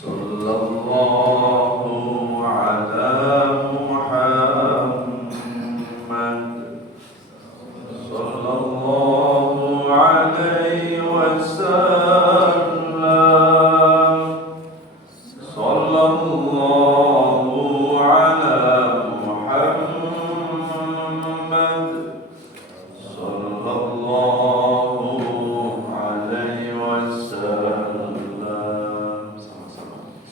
Sallallahu ala Muhammad. Sallallahu alaihi wasallam. Sallallahu ala Muhammad. Sallallahu alaihi wasallam.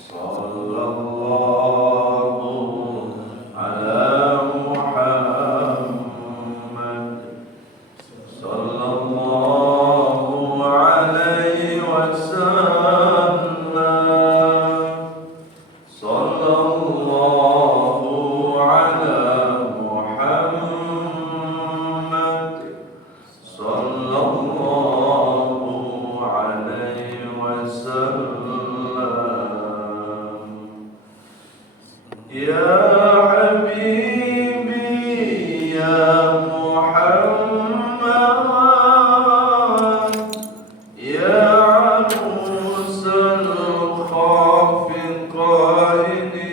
Sallallahu ala Muhammad. Sallallahu alaihi wasallam. Sallallahu ala Muhammad. Sallallahu alaihi wasallam. Ya Habibi ya Muhammad, ya Anusal Khafiqaini,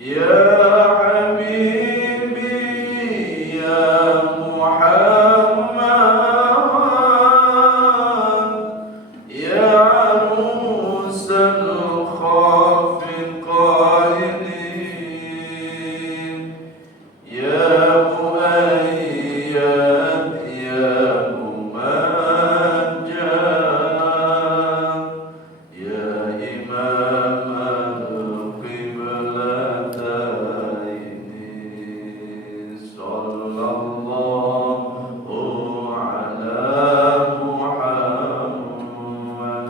ya Habibi ya Muhammad, ya Anusal Khafiqaini, ya Muayyad ya Mumajjad, ya Imam al-Qiblataini. Sallallahu ala Muhammad.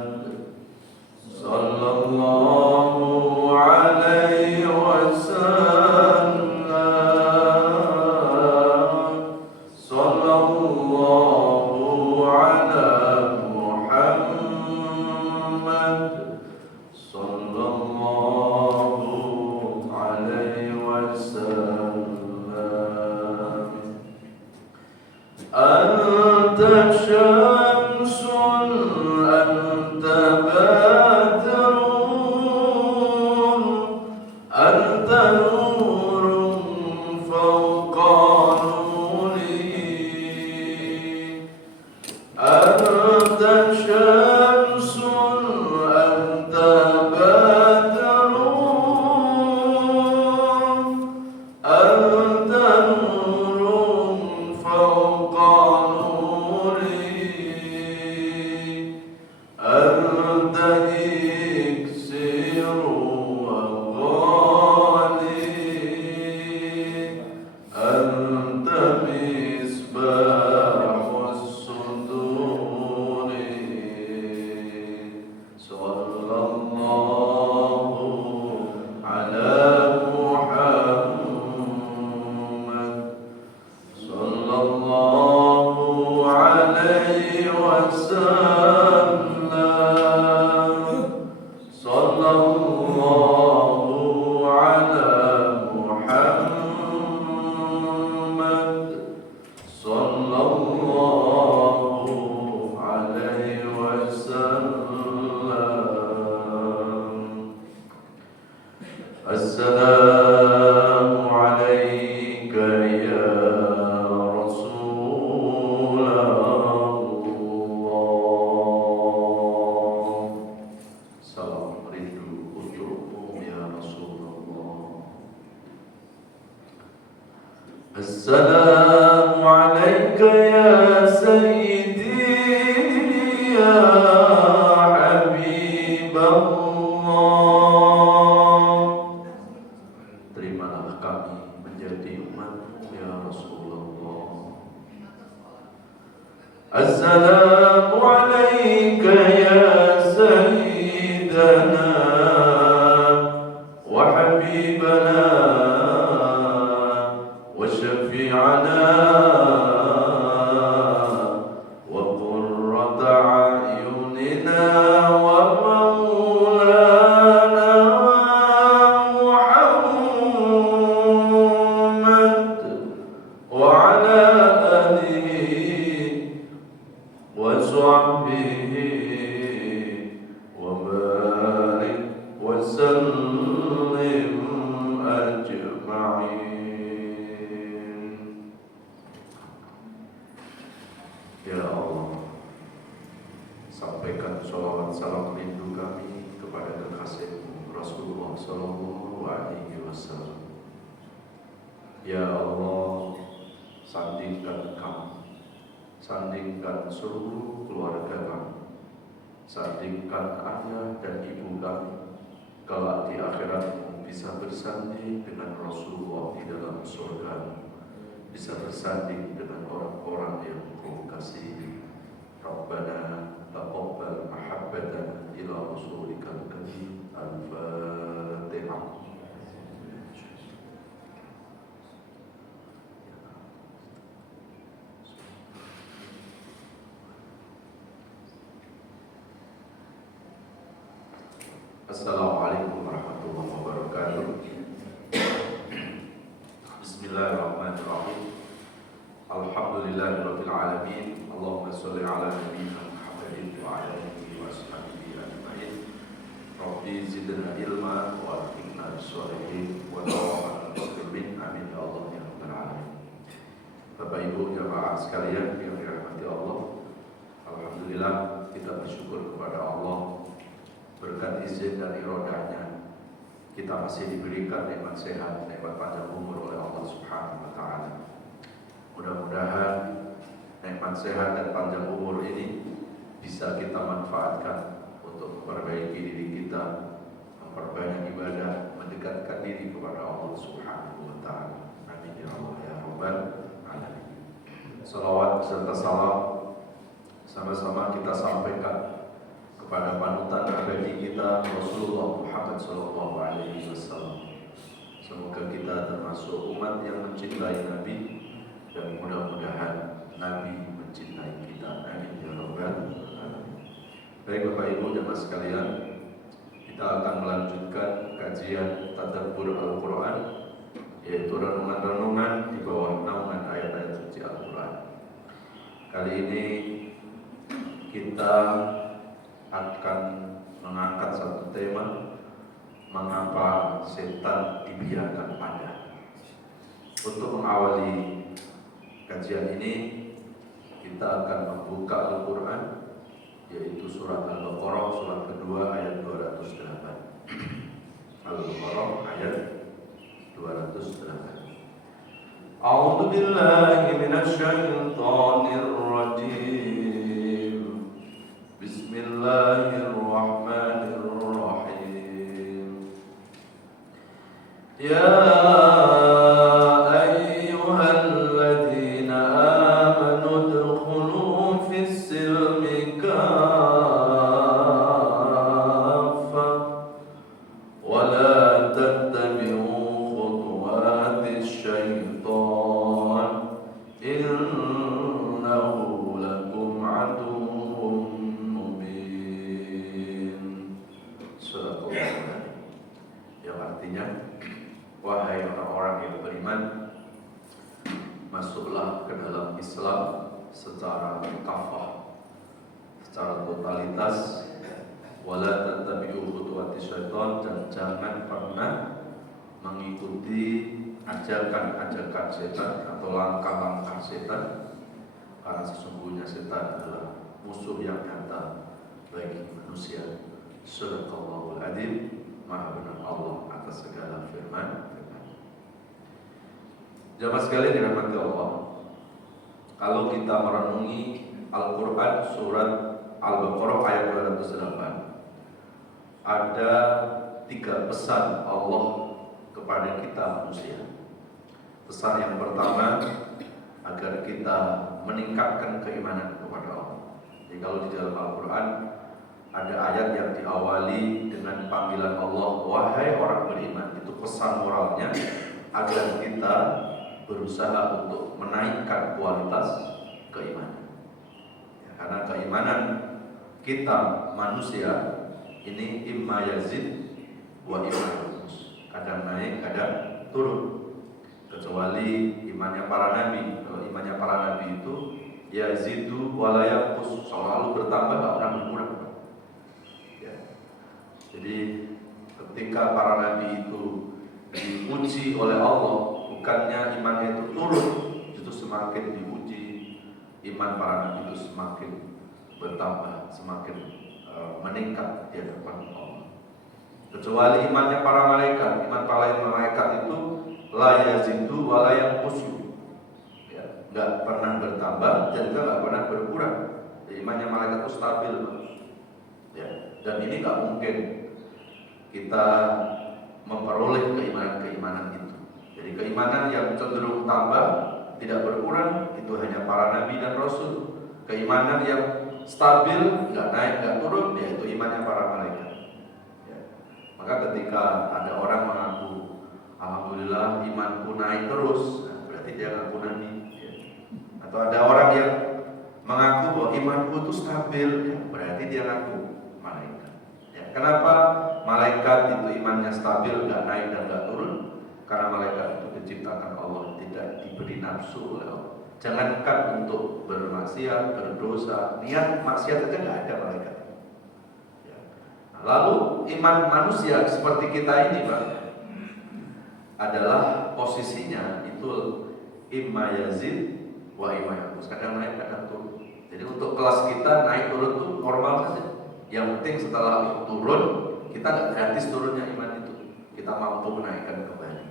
Sallallahu alaihi wasallam. Sallallahu ala Muhammad. Sallallahu alaihi wasallam. Anta syamsun, anta badrun, anta nurun fawqa nuri. Anta syamsun, anta badrun, anta nurun fawqa nuri. Anta iksiru wa ghali, anta misbahus suduri. Sallallahu ala Muhammad. Sallallahu alaihi wasallam. Sallallahu ala Muhammad. Sallallahu alaihi wasallam. Assalamu alayka ya Rasulullah. Salam rindu untukmu ya Rasulullah. Assalamu alayka ya Sayyidi ya Habiballah. Terimalah kami menjadi umat-Mu ya Rasulullah. Assalamu alayka ya Sayyidana wa Habibana wa Syafi'ana panjatkan sholawat salam rindu kami kepada kekasihmu Rasulullah Sallallahu Alaihi Wasallam. Ya Allah, sandingkan kami, sandingkan seluruh keluarga kami, sandingkan ayah dan ibu kami, kelak di akhiratmu bisa bersanding dengan Rasulullah di dalam surga, bisa bersanding dengan orang-orang yang Kau kasihi. Rabbana taqabbal mahabbatana ila Rasulikal Karim. Al-Fatihah. Assalamualaikum warahmatullahi wabarakatuh. Bismillahirrahmanirrahim. Alhamdulillahirabbil alamin. Allahumma shalli ala nabiyyina Muhammadin wa ala alihi wa sahbihi ajma'in. Rabbi zidna ilma wa alhiqna bis-shalihin wa tawaffana muslimin. Amin ya Allah ya rabbal alamin. Bapak Ibu jamaah sekalian yang dirahmati Allah, alhamdulillah kita bersyukur kepada Allah, berkat izin dan iradahnya kita masih diberikan nikmat sehat, nikmat panjang umur oleh Allah Subhanahu wa taala. Mudah-mudahan nikmat sehat dan panjang umur ini bisa kita manfaatkan untuk memperbaiki diri kita, memperbanyak ibadah, mendekatkan diri kepada Allah Subhanahu wa taala. Amin ya Allah ya rabbal alamin. Salawat serta salam sama-sama kita sampaikan kepada panutan abadi kita Rasulullah Muhammad sallallahu alaihi wasallam. Semoga kita termasuk umat yang mencintai Nabi dan mudah-mudahan Nabi mencintai kita. Amin ya rabbal alamin. Baik Bapak Ibu jemaah sekalian, kita akan melanjutkan kajian tadabbur Al-Qur'an, yaitu renungan-renungan di bawah naungan ayat-ayat suci Al-Qur'an. Kali ini kita akan mengangkat satu tema, mengapa setan dibiarkan ada. Untuk mengawali kajian ini, kita akan membuka Al-Quran, yaitu surat Al-Baqarah, surat kedua ayat 208. Al-Baqarah ayat 208. A'udzu billahi minasy syaithanir rajim. Bismillahirrahmanirrahim. Ya ayyuhalladzina amanu udkhulu fis silmi kaffah wa la tattabi'u khutuwatis syaitan innahu lakum aduwwun mubin. Sadaqallahu. Yang artinya, wahai orang-orang yang beriman, masuklah ke dalam Islam secara kafah, secara totalitas, wala tattabi'u khutuwati syaitan, dan jangan pernah mengikuti ajakan-ajakan setan atau langkah-langkah setan, karena sesungguhnya setan adalah musuh yang nyata bagi manusia. Sadaqallahul adzim. Maha benar Allah atas segala firman. Jamaah sekalian dirahmati Allah, kalau kita merenungi Al-Quran surat Al-Baqarah ayat 208, ada 3 pesan Allah kepada kita manusia. Pesan yang pertama, agar kita meningkatkan keimanan kepada Allah. Jadi kalau di dalam Al-Quran ada ayat yang diawali dengan panggilan Allah, wahai orang beriman. Itu pesan moralnya agar kita berusaha untuk menaikkan kualitas keimanan. Ya, karena keimanan kita manusia ini imma yazid wa imma yanqus. Kadang naik, kadang turun. Kecuali imannya para nabi. Kalau imannya para nabi itu yazidu wa la yanqus, selalu bertambah, tidak pernah berkurang. Jadi ketika para nabi itu diuji oleh Allah, bukannya imannya itu turun, justru semakin diuji, iman para nabi itu semakin bertambah, semakin meningkat di hadapan Allah. Kecuali imannya para malaikat, iman para malaikat itu la yazidu wa la yanqusu, ya, nggak pernah bertambah dan juga nggak pernah berkurang. Jadi, imannya malaikat itu stabil, ya. Dan ini nggak mungkin kita memperoleh keimanan itu. Jadi keimanan yang cenderung tambah, tidak berkurang, itu hanya para nabi dan rasul. Keimanan yang stabil, nggak naik, nggak turun, yaitu imannya para malaikat. Ya. Maka ketika ada orang mengaku, alhamdulillah imanku naik terus, nah, berarti dia ngaku nabi. Ya. Atau ada orang yang mengaku bahwa imanku itu stabil, ya, berarti dia ngaku malaikat. Ya. Kenapa malaikat itu imannya stabil, nggak naik dan nggak turun? Karena malaikat itu diciptakan Allah, tidak diberi nafsu oleh Allah. Jangankan untuk bermaksiat, berdosa, niat maksiat itu nggak ada malaikat. Ya. Nah, lalu iman manusia seperti kita ini, Pak, adalah posisinya itu imma yazid wa imma yanqus, kadang naik kadang turun. Jadi untuk kelas kita naik turun itu normal saja. Yang penting setelah turun, kita nggak gratis turunnya iman itu, kita mampu menaikkan kembali.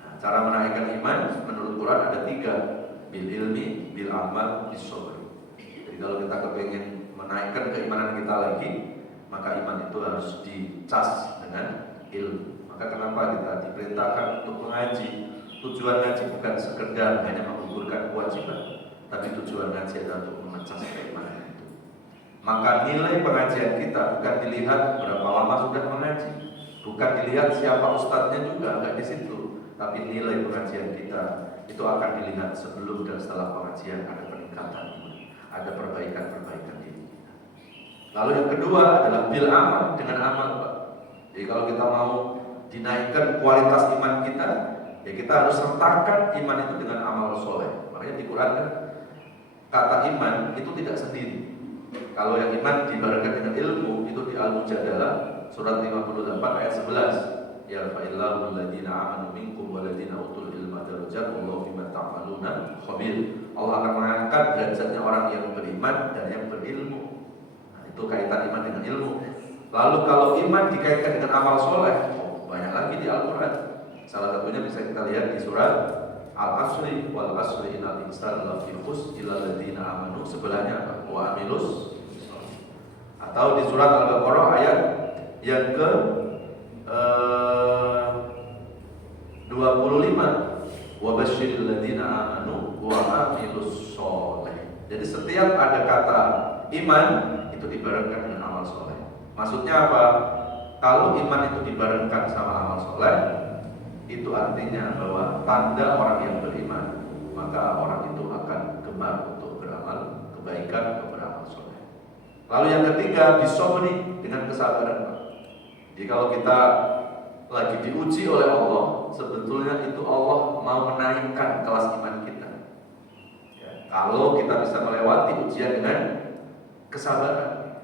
Nah, cara menaikkan iman menurut Quran ada 3, bil ilmi, bil amal, bis sabr. Jadi kalau kita kepengen menaikkan keimanan kita lagi, maka iman itu harus dicas dengan ilmu. Maka kenapa kita diperintahkan untuk mengaji? Tujuan ngaji bukan sekedar hanya menggugurkan kewajiban, tapi tujuan ngaji adalah untuk memecah keimanan itu. Maka nilai pengajian kita bukan dilihat berapa lama sudah mengaji, bukan dilihat siapa ustadznya juga, enggak di situ. Tapi nilai pengajian kita itu akan dilihat sebelum dan setelah pengajian ada peningkatan iman, ada perbaikan-perbaikan diri kita. Lalu yang kedua adalah bil amal, dengan amal, Pak. Jadi kalau kita mau dinaikkan kualitas iman kita, ya kita harus sertakan iman itu dengan amal soleh. Makanya di Quran kan kata iman itu tidak sendiri. Kalau yang iman dibarengkan dengan ilmu, itu di Al-Mujadalah surat 58 ayat 11. Ya fa'illahu alladhina amanu minkum waladhina utul ilma darajat wallahu bima ta'maluna khabir. Allah akan mengangkat derajatnya orang yang beriman dan yang berilmu. Nah, itu kaitan iman dengan ilmu. Lalu kalau iman dikaitkan dengan amal soleh, banyak lagi di Al-Quran. Salah satunya bisa kita lihat di surat Al-Asri, wal asri innal insana lafi khusr illa alladziina amanu, sebelahnya apa? Wa amilus. Atau di surat Al-Baqarah ayat yang ke 25, wa basyiril ladziina amanu wa amilus sholih. Jadi setiap ada kata iman itu dibarengkan dengan amal soleh. Maksudnya apa? Kalau iman itu dibarengkan sama amal soleh, itu artinya bahwa tanda orang yang beriman, maka orang itu akan gemar untuk beramal kebaikan atau beramal soleh. Lalu yang ketiga, bisobri, dengan kesabaran. Jadi kalau kita lagi diuji oleh Allah, sebetulnya itu Allah mau menaikkan kelas iman kita. Ya, kalau kita bisa melewati ujian dengan kesabaran.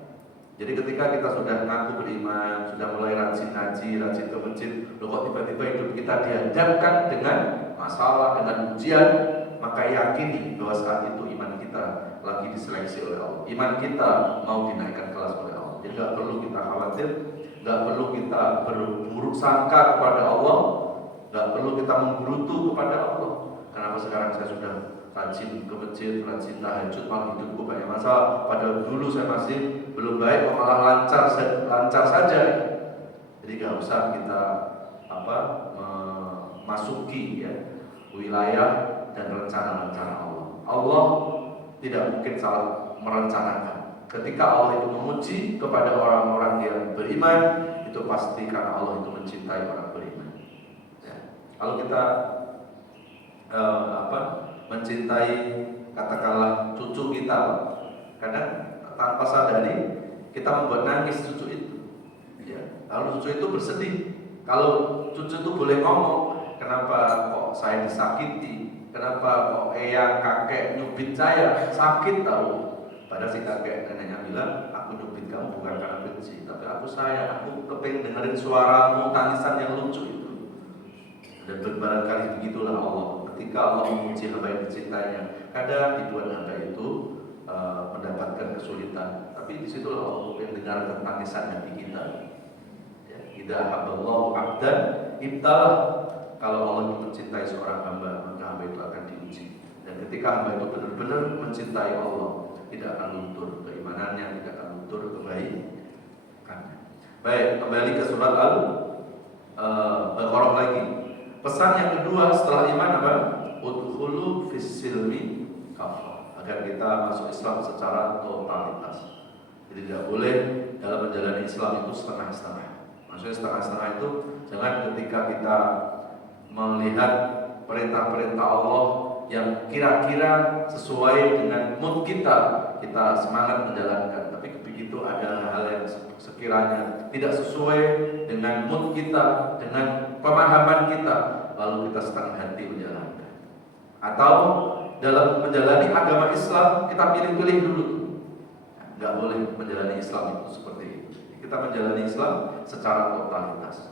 Jadi ketika kita sudah ngaku beriman, sudah mulai rajin ngaji, rajin ke masjid, loh kok tiba-tiba hidup kita dihadapkan dengan masalah, dengan ujian, maka yakini bahwa saat itu iman kita lagi diseleksi oleh Allah. Iman kita mau dinaikkan kelas oleh Allah. Jadi nggak perlu kita khawatir, nggak perlu kita berburuk sangka kepada Allah, nggak perlu kita menggerutu kepada Allah. Kenapa sekarang saya sudah rajin ke masjid, rajin tahajud, malah hidupku banyak masalah. Padahal dulu saya masih belum baik, malah lancar saja. Jadi nggak usah kita memasuki ya wilayah dan rencana-rencana Allah. Allah tidak mungkin salah merencanakan. Ketika Allah itu memuji kepada orang-orang yang beriman, itu pasti karena Allah itu mencintai orang beriman. Ya. Kalau kita mencintai katakanlah cucu kita, kadang tanpa sadari kita membuat nangis cucu itu. Ya. Lalu cucu itu bersedih. Kalau cucu itu boleh ngomong, kenapa kok saya disakiti? Kenapa kok eyang kakek nyubit saya? Sakit tahu. Padahal si kakek neneknya bilang, aku nyubit kamu bukan karena benci, tapi aku sayang, aku kepengen dengerin suaramu, tangisan yang lucu itu. Dan barangkali begitulah Allah. Ketika Allah memuji hamba yang dicintainya, kadang di dua hamba itu mendapatkan kesulitan. Tapi disitulah Allah yang dengar tangisan hati kita. Ya, idza haballahu 'abdan ibtalah. Kalau Allah itu mencintai seorang hamba, maka hamba itu akan diuji. Dan ketika hamba itu benar-benar mencintai Allah, tidak akan luntur keimanannya, tidak akan luntur kebaikannya. Baik, kembali ke surat Al-Baqarah lagi. Pesan yang kedua setelah iman apa? Udkhulu fis silmi kafah. Agar kita masuk Islam secara totalitas. Jadi tidak boleh dalam menjalani Islam itu setengah-setengah. Maksudnya setengah-setengah itu jangan ketika kita melihat perintah-perintah Allah yang kira-kira sesuai dengan mood kita semangat menjalankan. Tapi begitu ada hal yang sekiranya tidak sesuai dengan mood kita, dengan pemahaman kita, lalu kita setengah hati menjalankan. Atau dalam menjalani agama Islam kita pilih-pilih dulu. Nggak boleh menjalani Islam itu seperti itu. Kita menjalani Islam secara totalitas.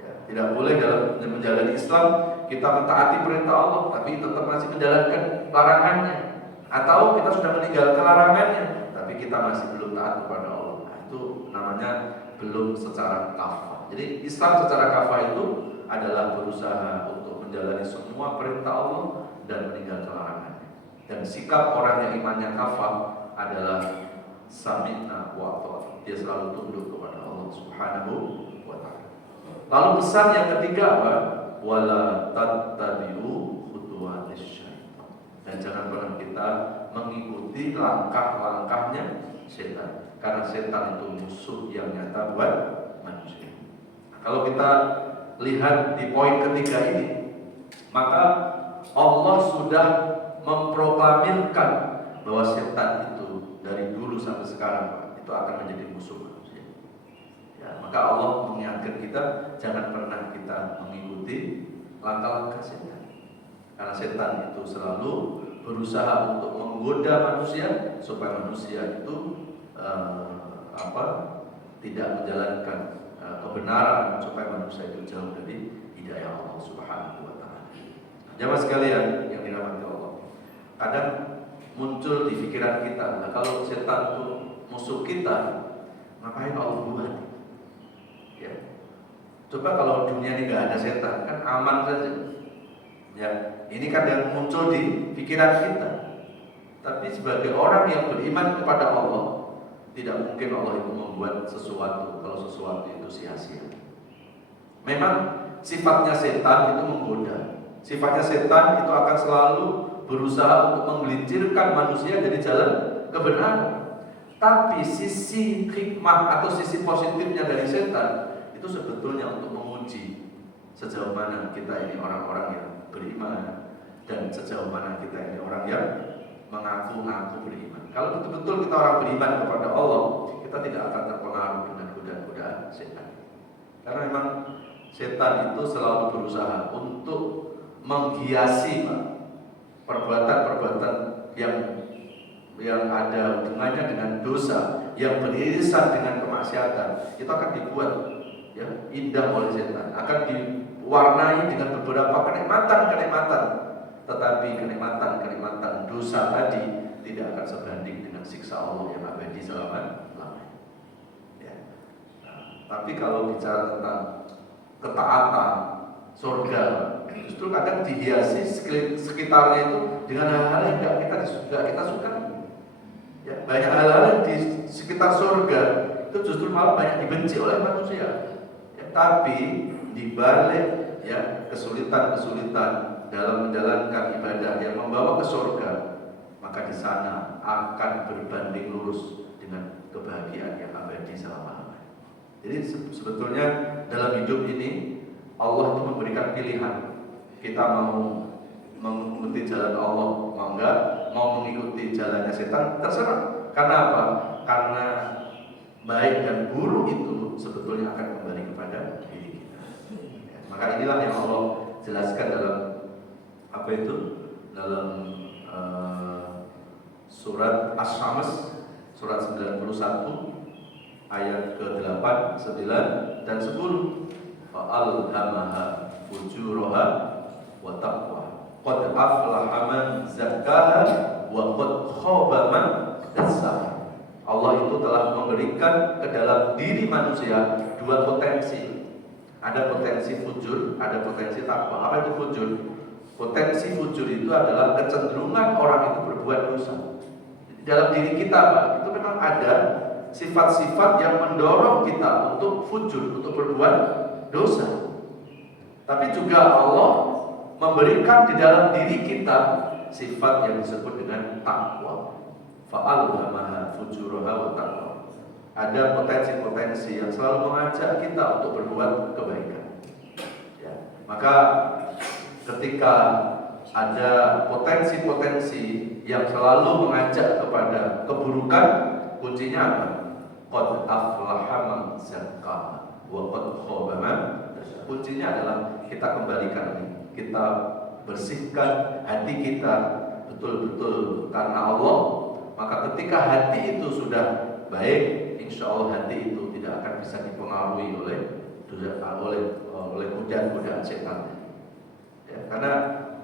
Ya, tidak boleh dalam menjalani Islam kita mentaati perintah Allah, tapi tetap masih menjalankan larangannya. Atau kita sudah meninggalkan larangannya, tapi kita masih belum taat kepada Allah. Nah, itu namanya belum secara kafah. Jadi Islam secara kafah itu adalah berusaha untuk menjalani semua perintah Allah dan meninggalkan larangannya. Dan sikap orang yang imannya kafah adalah sami'na wa ata'na. Dia selalu tunduk kepada Allah Subhanahu wa ta'ala. Lalu pesan yang ketiga apa? Wala tattabi'u khutuwatis syaitan. Dan jangan pernah kita mengikuti langkah-langkahnya setan. Karena setan itu musuh yang nyata buat manusia. Nah, kalau kita lihat di poin ketiga ini, maka Allah sudah memproklamirkan bahwa setan itu dari dulu sampai sekarang itu akan menjadi musuh manusia. Ya, maka Allah mengingatkan kita jangan pernah kita mengikuti langkah-langkah setan. Karena setan itu selalu berusaha untuk menggoda manusia supaya manusia itu tidak menjalankan kebenaran, supaya manusia itu jauh dari hidayah Allah Subhanahu wa ta'ala. Jamaah sekalian yang dirahmati Allah, kadang muncul di pikiran kita, nah kalau setan itu musuh kita, ngapain Allah buat? Ya. Coba kalau dunia ini nggak ada setan, kan aman saja. Ya, ini kan yang muncul di pikiran kita. Tapi sebagai orang yang beriman kepada Allah, tidak mungkin Allah itu membuat sesuatu kalau sesuatu itu sia-sia. Memang sifatnya setan itu menggoda. Sifatnya setan itu akan selalu berusaha untuk menggelincirkan manusia dari jalan kebenaran. Tapi sisi hikmah atau sisi positifnya dari setan itu sebetulnya untuk menguji sejauh mana kita ini orang-orang yang beriman dan sejauh mana kita ini orang yang mengaku-ngaku beriman. Kalau betul-betul kita orang beriman kepada Allah, kita tidak akan terpengaruh dengan godaan-godaan setan. Karena memang setan itu selalu berusaha untuk menghiasi perbuatan-perbuatan yang ada hubungannya dengan dosa, yang beririsan dengan kemaksiatan, itu akan dibuat ya indah oleh setan, akan diwarnai dengan beberapa kenikmatan, tetapi kenikmatan dosa tadi tidak akan sebanding dengan siksa Allah yang abadi selama-lamanya. Ya. Nah, tapi kalau bicara tentang ketaatan, surga, justru kadang dihiasi sekitarnya itu dengan hal-hal yang tidak kita suka. Ya, banyak hal-hal yang di sekitar surga itu justru malah banyak dibenci oleh manusia. Ya, tapi di balik ya kesulitan-kesulitan dalam menjalankan ibadah yang membawa ke surga, maka di sana akan berbanding lurus dengan kebahagiaan yang abadi selama-lamanya. Jadi sebetulnya dalam hidup ini Allah itu memberikan pilihan. Kita mau mengikuti jalan Allah, mau enggak, mau mengikuti jalannya setan, terserah. Karena apa? Karena baik dan buruk itu sebetulnya akan kembali kepada diri kita. Ya, maka inilah yang Allah jelaskan dalam dalam surat Asy-Syams surat 91 ayat ke-8, 9 dan 10. Fa'alhamaha fujuraha wa taqwa. Qad aflaha man zakkaha wa qad khaba man dassaha. Allah itu telah memberikan ke dalam diri manusia dua potensi. Ada potensi fujur, ada potensi takwa. Apa itu fujur? Potensi fujur itu adalah kecenderungan orang itu berbuat dosa. Dalam diri kita, Pak, itu memang ada sifat-sifat yang mendorong kita untuk fujur, untuk berbuat dosa. Tapi juga Allah memberikan di dalam diri kita sifat yang disebut dengan takwa. Fa'alhamaha fujuraha wa taqwa. Ada potensi-potensi yang selalu mengajak kita untuk berbuat kebaikan. Ya. Maka ketika ada potensi-potensi yang selalu mengajak kepada keburukan, kuncinya apa? Qad aflaha man zakkaha wa qad khaba man dassaha. Kuncinya adalah kita kembalikan ini, kita bersihkan hati kita betul-betul karena Allah. Maka ketika hati itu sudah baik, insya Allah hati itu tidak akan bisa dipengaruhi oleh godaan setan. Ya, karena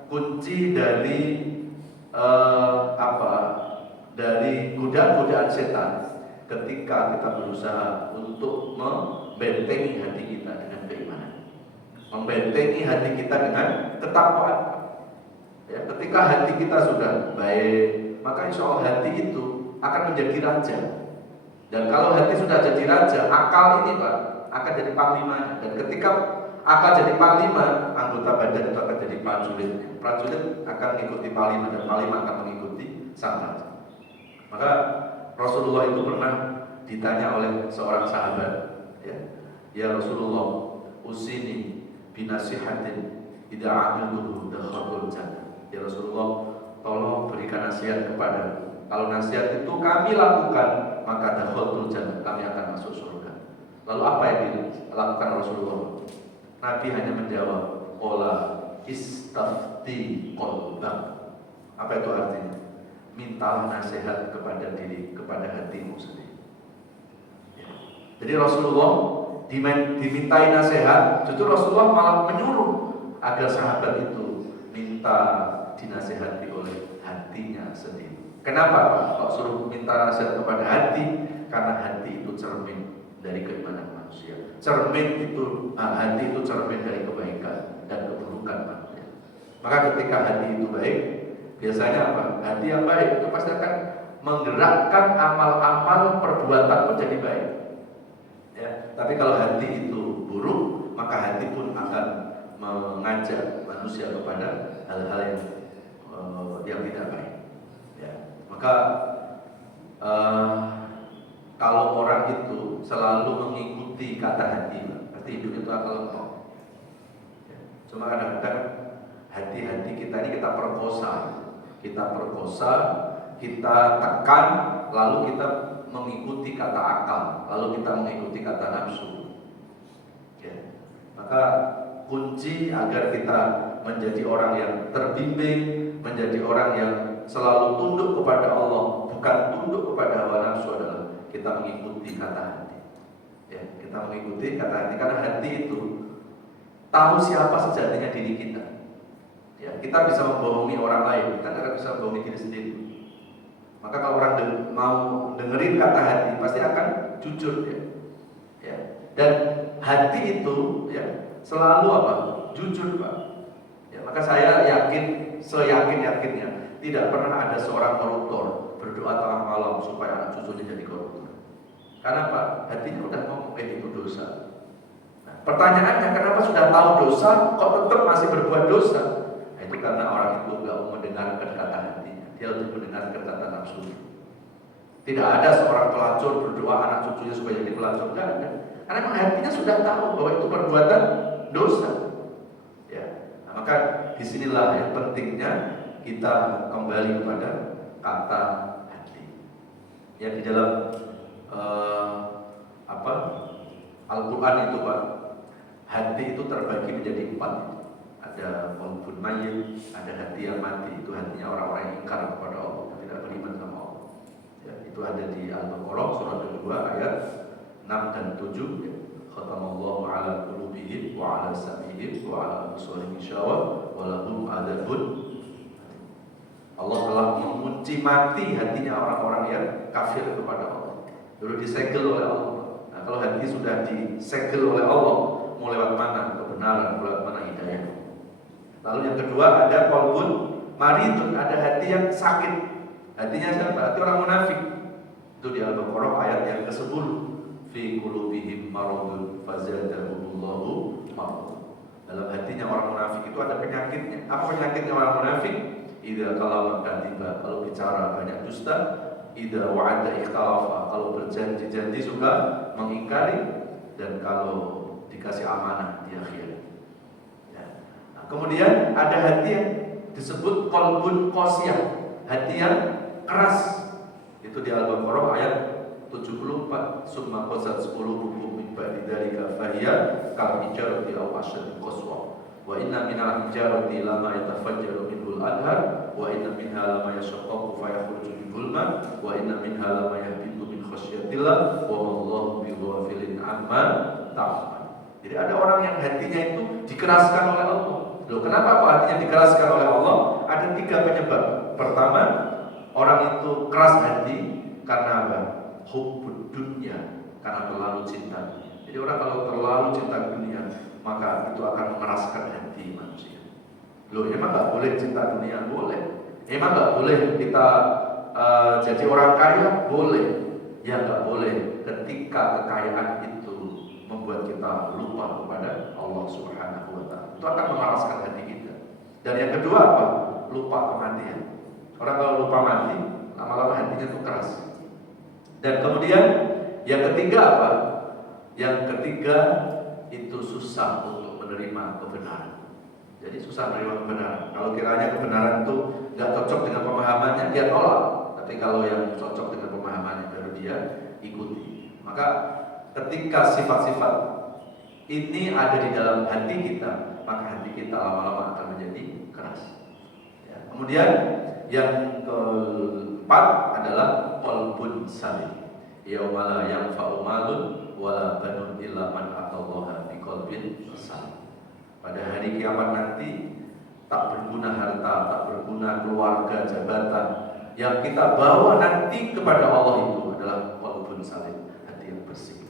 kunci dari dari godaan setan ketika kita berusaha untuk membentengi hati kita dengan keimanan, membentengi hati kita dengan ketakwaan. Ya, ketika hati kita sudah baik, maka insya Allah hati itu akan menjadi raja. Dan kalau hati sudah jadi raja, akal ini Pak akan jadi panglima. Dan ketika akal jadi panglima, anggota badan itu akan jadi prajurit. Prajurit akan mengikuti panglima dan panglima akan mengikuti sang raja. Maka Rasulullah itu pernah ditanya oleh seorang sahabat, ya Rasulullah, usini binasihatin idza amiltuhu dakhaltul jannah. Ya Rasulullah, tolong berikan nasihat kepada. Kalau nasihat itu kami lakukan, maka dakhaltul jannah, kami akan masuk surga. Lalu apa yang dilakukan Rasulullah? Nabi hanya menjawab, qala istafti qalbak. Apa itu artinya? Mintalah nasihat kepada kepada hatimu sendiri. Ya. Jadi Rasulullah dimintai nasihat, justru Rasulullah malah menyuruh agar sahabat itu minta dinasihati oleh hatinya sendiri. Kenapa Pak? Kok suruh minta nasihat kepada hati? Karena hati itu cermin dari keimanan manusia. Hati itu cermin dari kebaikan dan keburukan manusia. Maka ketika hati itu baik, biasanya apa? Hati yang baik itu pasti akan menggerakkan amal-amal perbuatan pun jadi baik. Ya. Tapi kalau hati itu buruk, maka hati pun akan mengajak manusia kepada hal-hal yang tidak baik. Ya. Maka kalau orang itu selalu mengikuti kata hati, berarti hidup itu akan lemah. Ya. Cuma kadang-kadang hati-hati kita ini kita perkosa, kita tekan, lalu kita mengikuti kata akal, lalu kita mengikuti kata nafsu. Ya. Maka kunci agar kita menjadi orang yang terbimbing, menjadi orang yang selalu tunduk kepada Allah, bukan tunduk kepada hawa nafsu, adalah kita mengikuti kata hati. Ya, kita mengikuti kata hati karena hati itu tahu siapa sejatinya diri kita. Ya, kita bisa membohongi orang lain, kita tidak bisa membohongi diri sendiri. Maka kalau orang mau dengerin kata hati, pasti akan jujur, ya. Ya. Dan hati itu, ya, selalu apa? Jujur, Pak. Ya, maka saya yakin, seyakin-yakinnya, tidak pernah ada seorang koruptor berdoa tengah malam supaya anak cucunya jadi koruptor. Karena Pak, hatinya udah ngomong itu dosa. Nah, pertanyaannya, kenapa sudah tahu dosa, kok tetap masih berbuat dosa? Nah, itu karena orang itu nggak mau mendengarkan kata hatinya, dia lebih mendengarkan kata nafsu. Tidak ada seorang pelacur berdoa anak cucunya supaya jadi pelacur, enggak ada. Karena memang hatinya sudah tahu bahwa itu perbuatan dosa. Ya, nah, maka disinilah yang pentingnya kita kembali kepada kata hati. Ya, di dalam Al-Quran itu Pak, hati itu terbagi menjadi 4. Ada qalbun mayyit, ada hati yang mati, itu hatinya orang-orang yang ingkar kepada Allah, yang tidak beriman sama Allah. Ya, itu ada di Al-Baqarah surat kedua ayat 6 dan 7. Ya. Khatamallahu ala qulubihim wa ala sam'ihim wa ala absarihim ghishawa wa lahum adzabun. Allah telah mengunci mati hatinya orang-orang yang kafir kepada Allah. Lalu disegel oleh Allah. Nah, kalau hati sudah disegel oleh Allah, mau lewat mana kebenaran, mau lewat mana hidayah. Lalu yang kedua ada qalbun maridun, ada hati yang sakit. Hatinya siapa? Hati orang munafik. Itu di Al-Baqarah ayat yang ke-10. Fi qulubihim maradun fazadahumullahu marad. Dalam hatinya orang munafik itu ada penyakitnya. Apa penyakitnya orang munafik? Idza kalama kadiba, kalau bicara banyak dusta. Idza wa'ada ikhtalafa, kalau berjanji-janji suka mengingkari, dan kalau dikasih amanah dia khianat. Ya. Nah, kemudian ada hati yang disebut qalbun qasiyah, hati yang keras. Itu di Al-Baqarah ayat 74. Summa qasat qulubukum min ba'di dzalika fahiya kal hijarati aw ashad qaswa. Wa inna minal hijarati lama yatafajjaru minhul anhar wa inna minha lama yashaqqaqu fa yakhruju minhul ma wa inna minha lama yahbitu min khasyatillah wa wallahu bighafilin amma ta'malun. Jadi ada orang yang hatinya itu dikeraskan oleh Allah. Loh, kenapa kok hatinya dikeraskan oleh Allah? Ada 3 penyebab. Pertama, orang itu keras hati karena apa? Hubbud dunya, karena terlalu cinta. Jadi orang kalau terlalu cinta dunia, maka itu akan mengeraskan hati manusia. Loh, emang nggak boleh cinta dunia? Boleh. Emang nggak boleh kita jadi orang kaya? Boleh. Ya nggak boleh ketika kekayaan itu membuat kita lupa kepada Allah Subhanahu wa Ta'ala. Itu akan mengeraskan hati kita. Dan yang kedua apa? Lupa kematian. Orang kalau lupa mati, lama-lama hatinya itu keras. Dan kemudian yang ketiga apa? Yang ketiga itu susah untuk menerima kebenaran. Jadi susah menerima kebenaran. Kalau kiranya kebenaran itu nggak cocok dengan pemahamannya, dia tolak. Tapi kalau yang cocok dengan pemahamannya baru dia ikuti. Maka ketika sifat-sifat ini ada di dalam hati kita, maka hati kita lama-lama akan menjadi keras. Ya. Kemudian yang keempat adalah qalbun salim. Yauma la yanfa'u malun wala banun illa man atallaha biqalbin salim. Pada hari kiamat nanti tak berguna harta, tak berguna keluarga, jabatan. Yang kita bawa nanti kepada Allah itu adalah qalbun salim, hati yang bersih.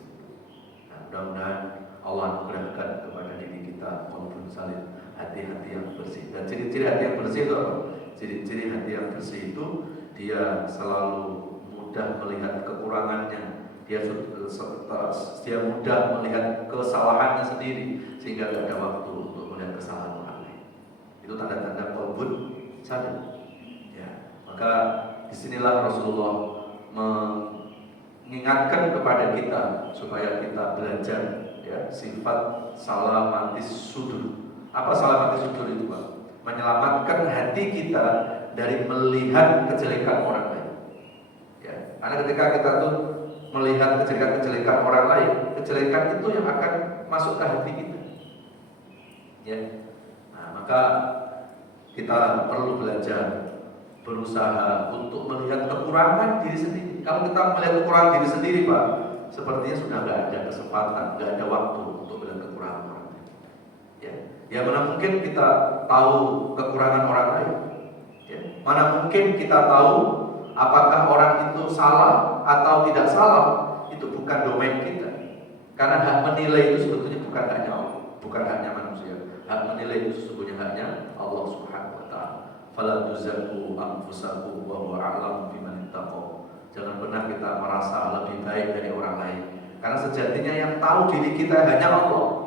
Nah, mudah-mudahan Allah anugerahkan kepada diri kita qalbun salim, hati-hati yang bersih. Dan ciri-ciri hati yang bersih itu apa? Ciri-ciri hati yang bersih itu dia selalu mudah melihat kekurangannya, dia mudah melihat kesalahannya sendiri sehingga tidak ada waktu untuk melihat kesalahan orang lain. Itu tanda-tanda qalbun salim. Ya, maka disinilah Rasulullah mengingatkan kepada kita supaya kita belajar ya sifat salamatis sudur. Apa salamatis sudur itu, Pak? Menyelamatkan hati kita dari melihat kejelekan orang lain. Ya, karena ketika kita tuh melihat kejelekan orang lain, kejelekan itu yang akan masuk ke hati kita. Ya, nah, maka kita perlu belajar, berusaha untuk melihat kekurangan diri sendiri. Kalau kita melihat kekurangan diri sendiri, Pak, sepertinya sudah nggak ada kesempatan, nggak ada waktu untuk melihat kekurangan orang lain. Ya, mana mungkin kita tahu kekurangan orang lain. Ya, mana mungkin kita tahu apakah orang itu salah atau tidak salah. Itu bukan domain kita. Karena hak menilai itu sebetulnya bukan haknya Allah, bukan haknya manusia. Hak menilai itu sesungguhnya haknya Allah Subhanahu wa Ta'ala. Fala tuzakku anfusakum wa huwa a'lamu biman ittaqa. Jangan pernah kita merasa lebih baik dari orang lain. Karena sejatinya yang tahu diri kita hanya Allah.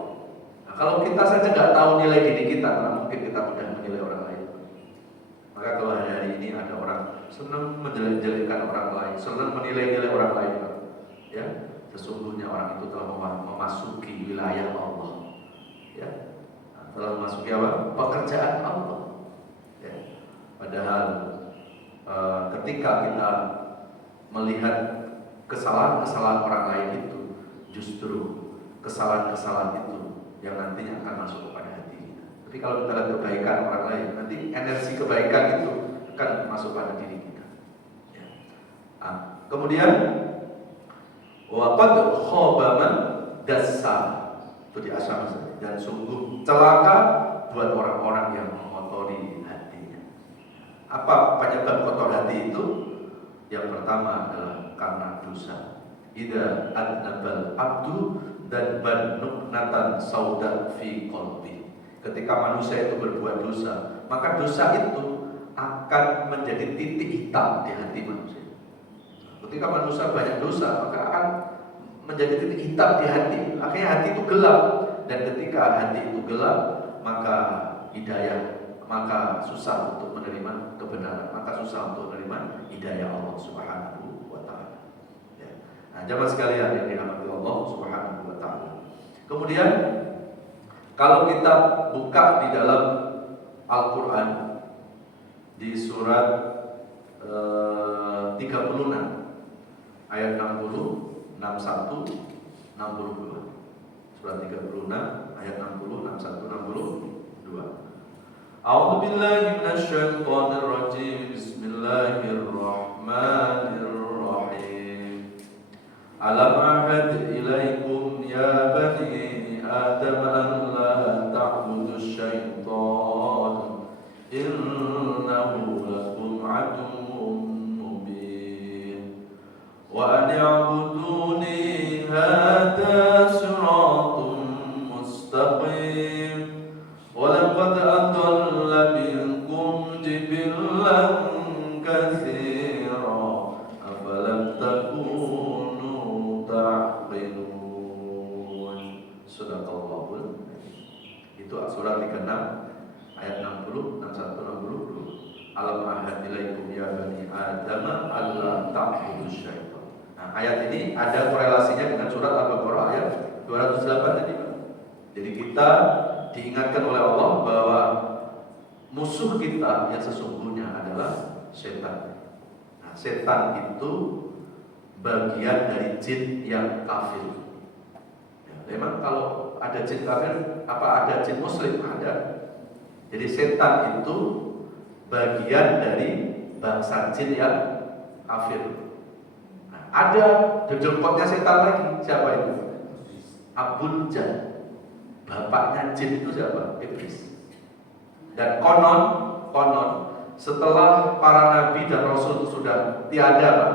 Nah, kalau kita saja nggak tahu nilai diri kita, mana mungkin kita mudah menilai orang lain. Maka kalau hari ini ada orang senang menjelek-jelekkan orang lain, senang menilai-nilai orang lain, ya, sesungguhnya orang itu telah memasuki wilayah Allah. Ya. Telah memasuki apa? Pekerjaan Allah. Ya. Padahal ketika kita melihat kesalahan-kesalahan orang lain itu, justru kesalahan-kesalahan itu yang nantinya akan masuk kepada hati kita. Tapi kalau kita lihat kebaikan orang lain, nanti energi kebaikan itu akan masuk pada diri kita. Ya. Nah, kemudian waqad khaba man dassa. Itu di Asyam, dan sungguh celaka buat orang-orang yang mengotori hatinya. Apa penyebab kotor hati itu? Yang pertama adalah karena dosa. idza adnabal abdu dan banuknatan sauda fi qalbi. Ketika manusia itu berbuat dosa, maka dosa itu akan menjadi titik hitam di hati manusia. Ketika manusia banyak dosa, maka akan menjadi titik hitam di hati. Akhirnya hati itu gelap, dan ketika hati itu gelap, maka hidayah, maka susah untuk menerima kebenaran, maka susah untuk menerima hidayah Allah Subhanahu wa taala. Ya. Nah, jamaah sekalian yang dirahmati Allah Subhanahu wa taala. Kemudian kalau kita buka di dalam Al-Qur'an di surat 36 ayat 60, 61, 62. Surat 36 ayat 60, 61, 62. A'udzu billahi minasy syaithanir rajim. Bismillahirrahmanirrahim. Alam ahad ilaikum ya bani Adam an la ta'budus syaitan innahu lakum aduwwun mubin wa an i'buduni hadza siratun mustaqim wa laqad adalla minkum jibillan katsira afalam takunu ta'qilun. Sadaqallahul. Itu surat 36 ayat 60, 61, 62. Alam ahad ilaikum ya bani Adam alla ta'budus syaitan. Nah, ayat ini ada korelasinya dengan surat Al-Baqarah ayat 208 tadi. Jadi kita diingatkan oleh Allah bahwa musuh kita yang sesungguhnya adalah setan. Nah, setan itu bagian dari jin yang kafir. Ya, memang kalau ada jin kafir, apa ada jin muslim? Ada. Jadi setan itu bagian dari bangsa jin yang kafir. Nah, ada dejongkotnya setan lagi. Siapa itu? Abul Jan. Bapaknya jin itu siapa? Iblis. Dan konon setelah para nabi dan rasul sudah tiada, Pak,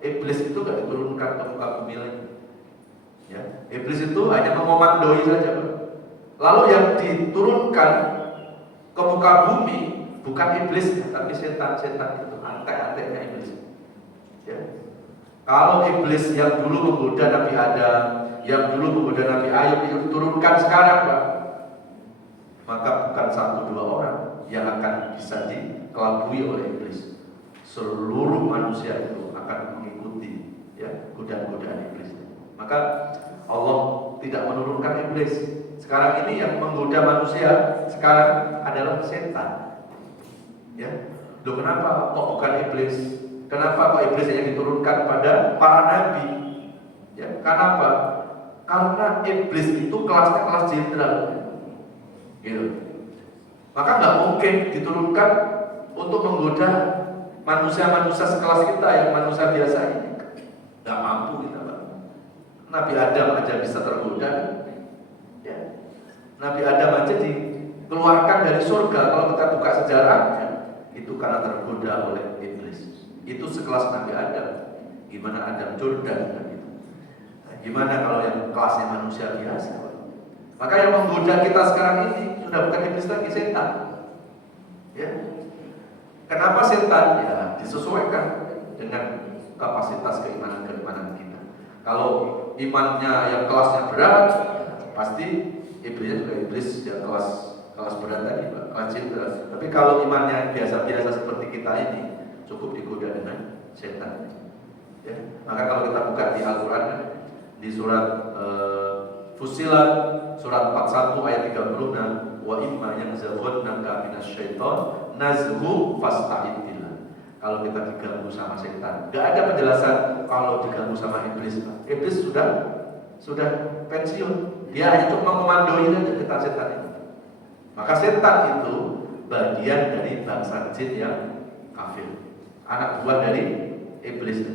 iblis itu gak diturunkan ke muka bumi lagi. Ya, iblis itu hanya mengomandoi saja, Pak. Lalu yang diturunkan ke muka bumi bukan iblis, tapi setan-setan itu, antek-anteknya iblis. Ya. Kalau iblis yang dulu menggoda Nabi Adam, yang dulu menggoda Nabi Ayub itu diturunkan sekarang, Pak, maka bukan 1-2 orang yang akan bisa dikelabui oleh iblis. Seluruh manusia itu akan mengikuti, ya, godaan-godaan iblis. Maka Allah tidak menurunkan iblis. Sekarang ini yang menggoda manusia sekarang adalah setan. Ya, loh, kenapa kok bukan iblis? Kenapa kok iblis yang diturunkan pada para nabi? Ya, kenapa? Karena iblis itu kelasnya kelas jenderal, gitu. Maka nggak mungkin diturunkan untuk menggoda manusia-manusia sekelas kita yang manusia biasa ini. Nggak mampu kita, Pak. Nabi Adam aja bisa tergoda. Ya. Nabi Adam aja dikeluarkan dari surga. Kalau kita buka sejarahnya, itu karena tergoda oleh iblis. Itu sekelas Nabi Adam. Gimana Adam Jordan kan gitu. Nah, gimana kalau yang kelasnya manusia biasa? Maka yang menggoda kita sekarang ini sudah bukan iblis lagi, setan. Ya. Kenapa setan? Ya, disesuaikan dengan kapasitas keimanan kita. Kalau imannya yang kelasnya berat, pasti iblisnya juga iblis yang kelas berat tadi, Pak, kelas jenderal. Tapi kalau imannya biasa-biasa seperti kita ini, cukup digoda dengan setan. Ya. Maka kalau kita buka di Al-Quran, di surat Fussilat surat 41 ayat 36, wa imma yanzaghannaka minasyaiton nazghu fasta'id billah. Kalau kita diganggu sama setan, enggak ada penjelasan kalau diganggu sama iblis. Iblis sudah pensiun. Dia hanya cuma mengomandoi saja kita setan itu. Maka setan itu bagian dari bangsa jin yang kafir, anak buah dari iblis.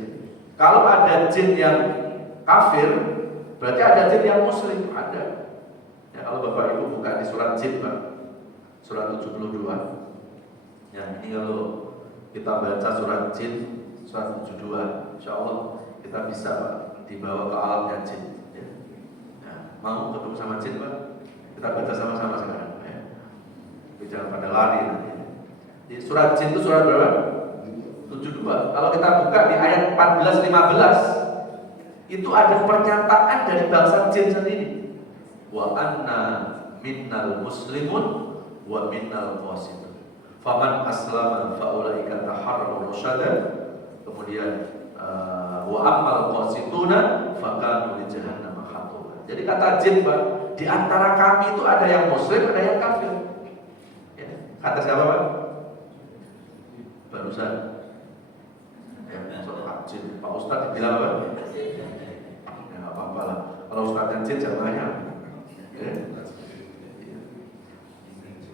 Kalau ada jin yang kafir, berarti ada jin yang muslim, ada. Ya, kalau Bapak Ibu buka di surat jin, Pak, surat 72. Ya, ini kalau kita baca surat jin, surat 72, insya Allah kita bisa, Pak, dibawa ke alamnya jin. Ya. Nah, mau ketemu sama jin Pak? Kita baca sama-sama sekarang. Ya. Jangan pada lari nanti. Di surat jin itu surat berapa? 72. Kalau kita buka di ayat 14-15, itu ada pernyataan dari bangsa jin sendiri. Wa anna minnal muslimun wa minnal qasidun. Faman aslama faulaika taharraw rasyada. Kemudian wa ammal qasiduna fakanu li jahannam khataba. Jadi kata jin Pak, di antara kami itu ada yang muslim, ada yang kafir. Ya. Kata siapa Pak? Barusan ya, Pak Jin, Pak Ustadz bilang apa? Ya nggak apa-apa lah. Kalau Ustadz Jin jawabannya. Ya.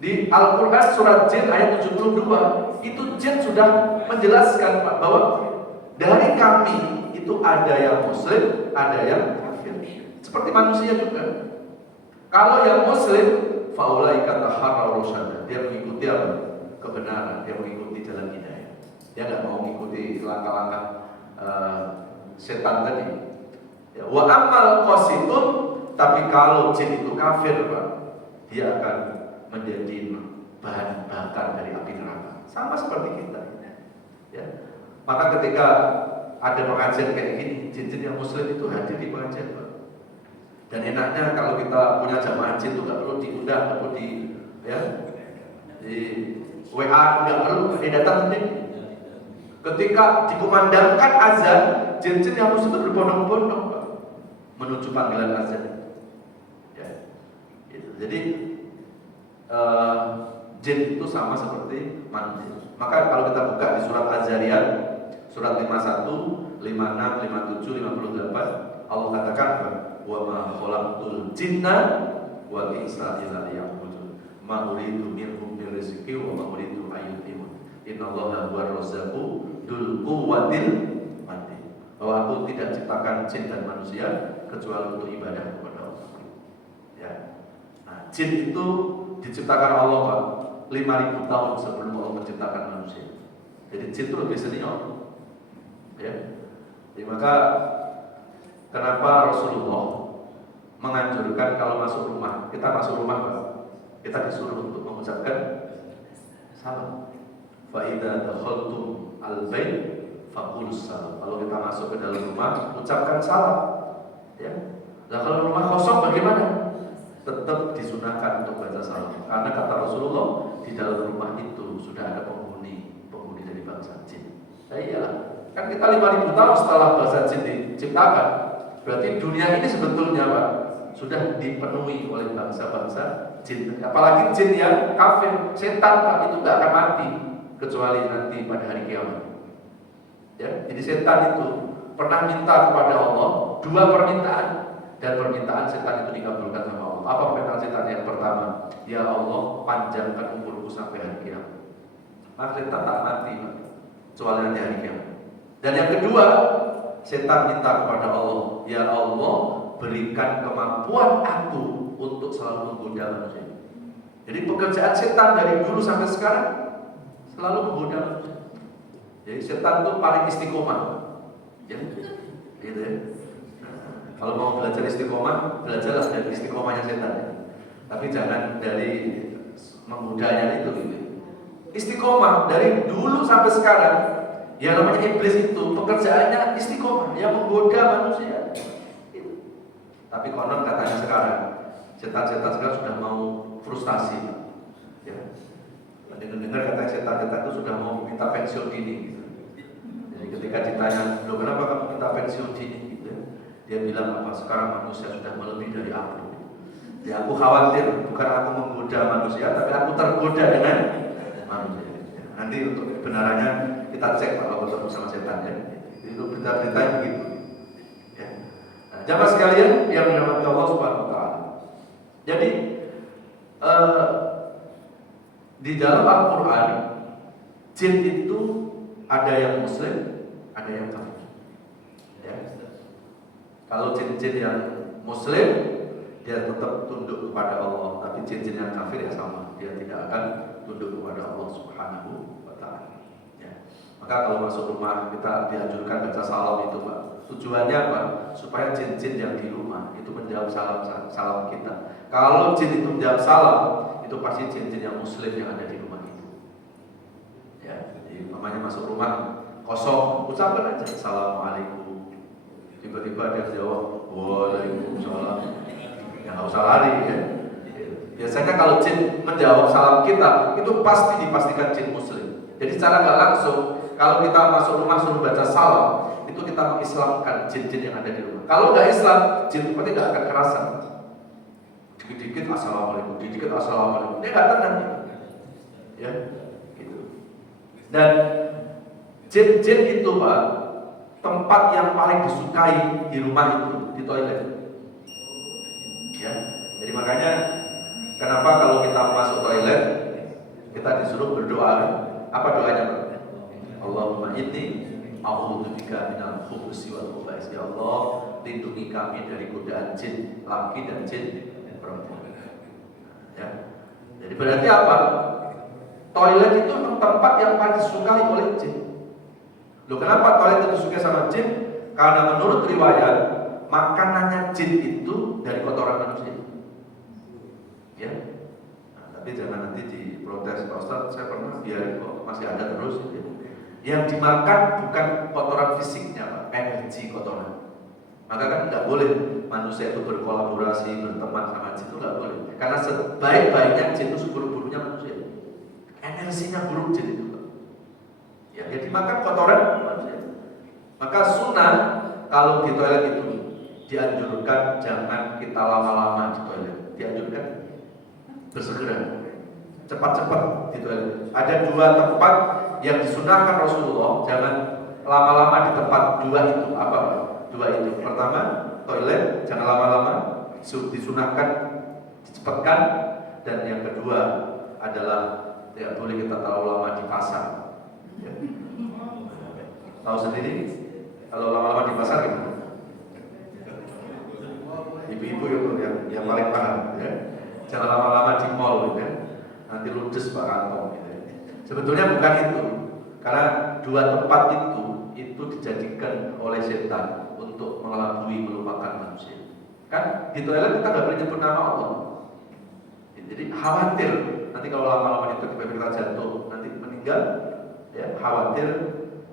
Di Al-Quran surat Jin ayat 72 itu Jin sudah menjelaskan Pak bahwa dari kami itu ada yang muslim, ada yang kafir. Seperti manusia juga. Kalau yang muslim, faulaika taharraw rasyada. Dia mengikuti apa? Kebenaran, dia mengikuti jalan hidayah. Dia nggak mau mengikuti langkah-langkah setan tadi. Ya, wa ammal qasidun, tapi kalau jin itu kafir Pak, dia akan menjadi bahan bakar dari api neraka. Sama seperti kita. Ya. Maka ketika ada pengajian kayak gini, jin-jin yang muslim itu hadir di pengajian Pak. Dan enaknya kalau kita punya jamaah jin itu nggak perlu diundang, nggak perlu di WA, nggak perlu, dia datang sendiri. Ketika dikumandangkan azan, jin-jin yang muslim itu berbondong-bondong Pak, menuju panggilan azan. Ya. Gitu. Jadi jin itu sama seperti manusia. Maka kalau kita buka di surat Az-Zariyat, surat 51, 56, 57, 58, Allah katakan, wa ma khalaqtul jinna wal insa illa liya'budun ma uridu minhum min rizqi wa ma uridu an yut'imun innallaha huwar razzaqu dzul quwwatil matin. Bahwa aku tidak ciptakan jin dan manusia kecuali untuk ibadah kepada Allah. Ya. Nah, jin itu diciptakan Allah Pak 5.000 tahun sebelum Allah menciptakan manusia. Jadi jin itu lebih senior. Ya. Jadi maka kenapa Rasulullah menganjurkan kalau masuk rumah, kita masuk rumah Pak, kita disuruh untuk mengucapkan salam. Fa idza dakhaltum al-bait faqulus salam. Kalau kita masuk ke dalam rumah, ucapkan salam. Ya. Nah, kalau rumah kosong bagaimana? Tetap disunahkan untuk baca salam. Karena kata Rasulullah, di dalam rumah itu sudah ada penghuni dari bangsa jin. Nah, iyalah. Kan kita 5.000 tahun setelah bangsa jin diciptakan. Berarti dunia ini sebetulnya Pak sudah dipenuhi oleh bangsa-bangsa jin. Apalagi jin yang kafir, setan Pak, itu tidak akan mati kecuali nanti pada hari kiamat. Ya, jadi setan itu pernah minta kepada Allah 2 permintaan, dan permintaan setan itu dikabulkan sama Allah. Apa permintaan setan yang pertama? Ya Allah, panjangkan umurku sampai hari kiamat. Maka setan tak mati Pak, kecuali nanti hari kiamat. Dan yang kedua, setan minta kepada Allah, ya Allah, berikan kemampuan aku untuk selalu menggoda manusia. Jadi pekerjaan setan dari dulu sampai sekarang selalu menggoda manusia. Jadi setan itu paling istiqomah. Ya, gitu ya. Kalau mau belajar istiqomah, belajarlah dari istiqomahnya setan. Tapi jangan dari menggodanya itu. Gitu. Istiqomah dari dulu sampai sekarang. Yang namanya iblis itu pekerjaannya istiqomah, yang menggoda manusia. Tapi konon katanya sekarang setan-setan sekarang sudah mau frustasi. Ya. Dengar katanya setan-setan itu sudah mau minta pensiun dini. Gitu. Jadi ketika ditanya, loh kenapa kamu minta pensiun dini? Gitu. Dia bilang apa? Sekarang manusia sudah melebihi dari aku. Ya aku khawatir bukan aku menggoda manusia, tapi aku tergoda dengan manusia. Ya. Nanti untuk kebenarannya kita cek kalau ketemu sama setan ya. Itu berita-beritanya begitu. Ya. Nah, jamaah sekalian yang dirahmati Allah Subhanahu wa taala. Jadi di dalam Al-Qur'an jin itu ada yang muslim, ada yang kafir. Ya. Kalau jin-jin yang muslim dia tetap tunduk kepada Allah, tapi jin-jin yang kafir ya sama, dia tidak akan tunduk kepada Allah Subhanahu wa taala. Maka kalau masuk rumah kita dianjurkan baca salam itu Pak. Tujuannya apa? Supaya jin-jin yang di rumah itu menjawab salam kita. Kalau jin itu menjawab salam, itu pasti jin-jin yang muslim yang ada di rumah itu. Ya, jadi namanya masuk rumah kosong, ucapkan aja assalamualaikum. Tiba-tiba dia jawab waalaikumsalam. Ya nggak usah lari ya. Biasanya kalau jin menjawab salam kita itu pasti dipastikan jin muslim. Jadi secara nggak langsung kalau kita masuk rumah suruh baca salam itu kita mengislamkan jin-jin yang ada di rumah. Kalau nggak Islam, jin itu nggak akan kerasan. Dikit-dikit assalamualaikum, dikit-dikit assalamualaikum. Dia nggak tenang. Ya, gitu. Dan jin-jin itu Pak, tempat yang paling disukai di rumah itu di toilet. Ya, jadi makanya kenapa kalau kita masuk toilet kita disuruh berdoa? Apa doanya Pak? Allahumma inni a'udzubika minal khubuthi wal khaba'is. Ya Allah, lindungi kami dari godaan jin laki dan jin perempuan. Ya. Jadi berarti apa? Toilet itu tempat yang paling disukai oleh jin. Loh, kenapa toilet itu disukai sama jin? Karena menurut riwayat makanannya jin itu dari kotoran manusia. Ya. Nah, tapi jangan nanti diprotes, Pak Ustaz, saya pernah biarin kok masih ada terus. Ya. Yang dimakan bukan kotoran fisiknya, Pak, energi kotoran. Maka kan nggak boleh manusia itu berkolaborasi, berteman sama jin, itu nggak boleh. Karena sebaik-baiknya jin itu seburuk-buruknya manusia. Energinya buruk jin itu, Pak. Ya, jadi makan kotoran manusia. Maka sunnah kalau di toilet itu dianjurkan jangan kita lama-lama di toilet. Dianjurkan bersegera, cepat-cepat di toilet. Ada dua tempat yang disunahkan Rasulullah, jangan lama-lama di tempat dua itu. Apa? Dua itu. Pertama, toilet jangan lama-lama, disunahkan dicepatkan. Dan yang kedua adalah tidak boleh kita terlalu lama di pasar. Ya. Tahu sendiri kalau lama-lama di pasar gimana? Ibu-ibu yang paling paham. Ya. Jangan lama-lama di mall, ya. Nanti ludes Pak kantong. Ya. Sebetulnya bukan itu, karena dua tempat itu dijadikan oleh setan untuk mengelabui, melupakan manusia. Kan di toilet kita nggak boleh nyebut nama Allah. Jadi khawatir nanti kalau lama-lama itu tiba-tiba kita jatuh, nanti meninggal, ya khawatir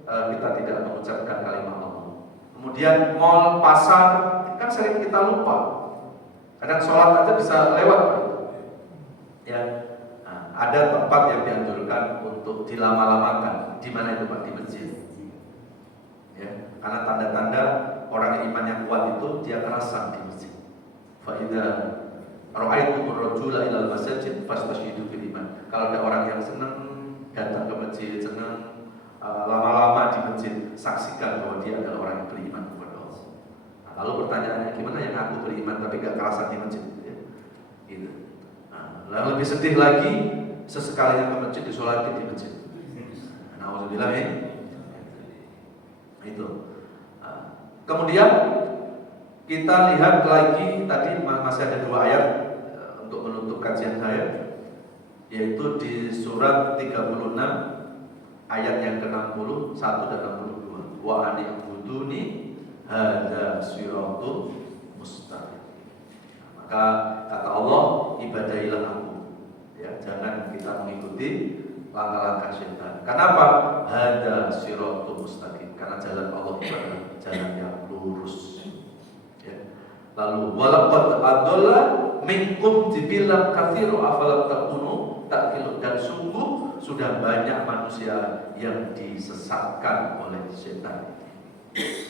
kita tidak mengucapkan kalimat Allah. Kemudian mall, pasar, kan sering kita lupa. Kadang sholat aja bisa lewat. Ya, nah, ada tempat yang dianjurkan untuk dilama-lamakan. Di mana itu Pak? Di masjid. Ya, karena tanda-tanda orang yang imannya kuat itu dia kerasan di masjid. Fa'idha ra'aitumur rajula ilal masjid fastashidu bil iman. Kalau ada orang yang senang datang ke masjid, senang lama-lama di masjid, saksikan bahwa dia adalah orang yang beriman kepada Allah. Nah, lalu pertanyaannya, gimana yang aku beriman tapi gak kerasan di masjid? Ya, gitu. Nah, lebih sedih lagi, sesekalinya ke masjid disolatin di masjid. Nauzubillah ya. Itu. Kemudian kita lihat lagi tadi masih ada dua ayat untuk menutup kajian saya, yaitu di surat 36 ayat yang ke-61 dan 62. Wa an'buduni hadza siratul mustaqim. Maka kata Allah, ibadahilah aku. Ya, jangan kita mengikuti langkah-langkah syaitan. Kenapa? Hadza siratul mustaqim. Karena jalan Allah itu adalah jalan yang lurus. Ya. Lalu walaqad adalla minkum jibilan katsiru afalam takunu ta'qilun. Dan sungguh sudah banyak manusia yang disesatkan oleh setan.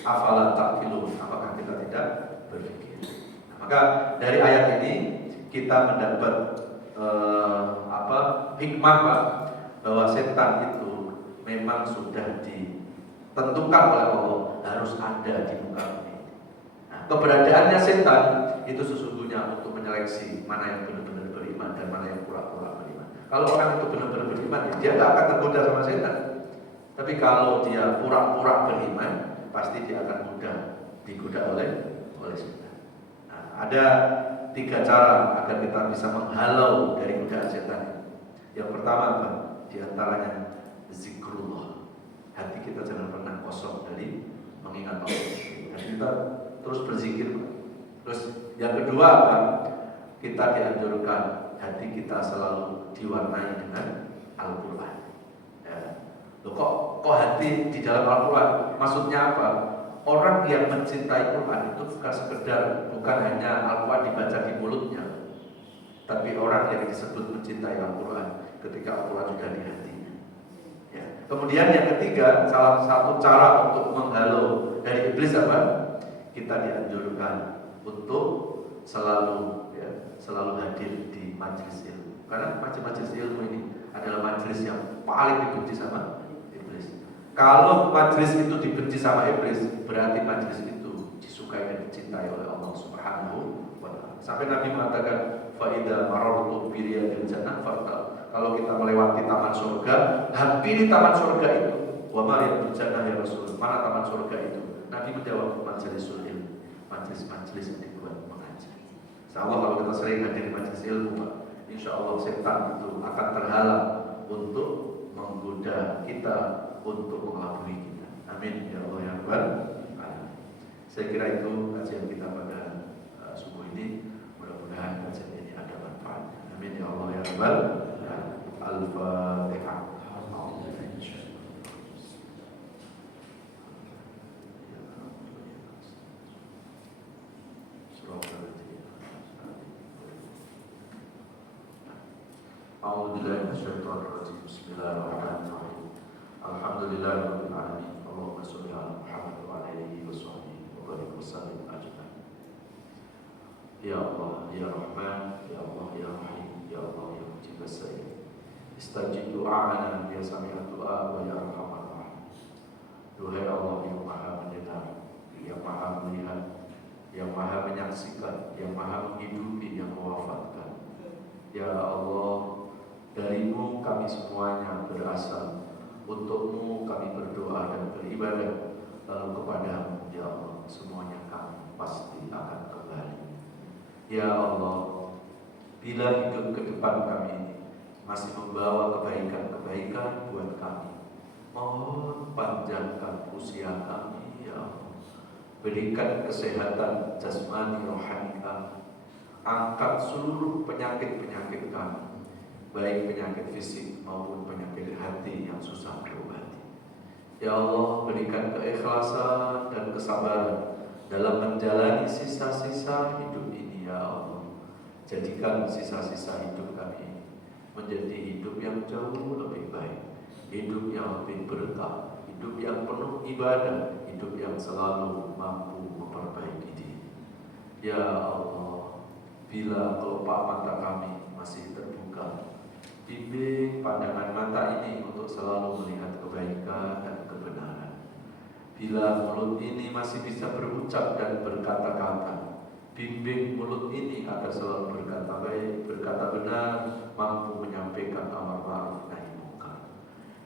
Afalam ta'qilun. Apakah kita tidak berpikir? Nah, maka dari ayat ini kita mendapat hikmah Pak, bahwa setan itu memang sudah ditentukan oleh Allah harus ada di muka bumi. Nah, keberadaannya setan itu sesungguhnya untuk menyeleksi mana yang benar-benar beriman dan mana yang pura-pura beriman. Kalau orang itu benar-benar beriman, ya, dia tidak akan tergoda sama setan. Tapi kalau dia pura-pura beriman, pasti dia akan mudah digoda oleh setan. Nah, ada 3 cara agar kita bisa menghalau dari godaan setan. Yang pertama apa? Di antaranya zikrullah. hati kita jangan pernah kosong dari mengingat Allah. Hati kita terus berzikir. Terus yang kedua apa? Kita dianjurkan hati kita selalu diwarnai dengan Al-Quran. Ya. Loh, kok hati di dalam Al-Quran? Maksudnya apa? Orang yang mencintai Quran itu bukan hanya Al-Quran dibaca di mulutnya, tapi orang yang disebut mencintai Al-Quran ketika Al-Quran sudah di hatinya. Ya. Kemudian yang ketiga, salah satu cara untuk menghalau dari iblis apa? Kita dianjurkan untuk selalu hadir di majelis ilmu. Karena majelis ilmu ini adalah majelis yang paling dibenci sama iblis. Kalau majelis itu dibenci sama iblis, berarti majelis itu disukai dan dicintai oleh Allah Subhanahu wa Ta'ala. Sampai Nabi mengatakan, "Fa idza marartu bi riyadil jannah farta." Kalau kita melewati taman surga, hampiri taman surga itu. Wa ma riyadul jannah ya Rasul. Mana taman surga itu? Nabi menjawab, majelisul ilmu. Majelis-majelis yang dibuat mengajar. Insyaallah kalau kita sering hadir di majelis ilmu, insyaallah setan itu akan terhalang untuk menggoda kita, untuk mengelabui kita. Amin ya Allah ya Rabbal alamin. Saya kira itu kajian kita pada subuh ini. Mudah-mudahan kajian ini ada manfaatnya. Amin ya Allah ya Rabbal alamin. Al-Fatihah. A'udzubillahi Bismillahirrahmanirrahim. Alhamdulillahirabbil alamin. Allahumma shalli ala Muhammad wa ala alihi wa sahbihi wa barik wa sallim ajmain. Ya Allah, ya Rahman, ya Allah, ya Rahim, ya Allah, ya Mujib as-sa'il. Istajib du'ana, ya sami'a du'a wa ya arhamar rahim. Duhai Allah yang Maha mendengar, yang Maha melihat, yang Maha menyaksikan, yang Maha menghidupi, yang mewafatkan. Ya Allah, darimu kami semuanya berasal, untukmu kami berdoa dan beribadah, lalu kepadamu ya Allah semuanya kami pasti akan kembali. Ya Allah, bila hidup ke depan kami masih membawa kebaikan-kebaikan buat kami, mohon panjangkan usia kami ya Allah. Berikan kesehatan jasmani rohani kami. Angkat seluruh penyakit-penyakit kami, baik penyakit fisik maupun penyakit hati yang susah diobati. Ya Allah, berikan keikhlasan dan kesabaran dalam menjalani sisa-sisa hidup ini ya Allah. Jadikan sisa-sisa hidup kami menjadi hidup yang jauh lebih baik, hidup yang lebih berkah, hidup yang penuh ibadah, hidup yang selalu mampu memperbaiki diri. Ya Allah, bila kelopak mata kami masih terbuka, bimbing pandangan mata ini untuk selalu melihat kebaikan dan kebenaran. Bila mulut ini masih bisa berucap dan berkata-kata, bimbing mulut ini agar selalu berkata baik, berkata benar, mampu menyampaikan amar ma'ruf nahi munkar.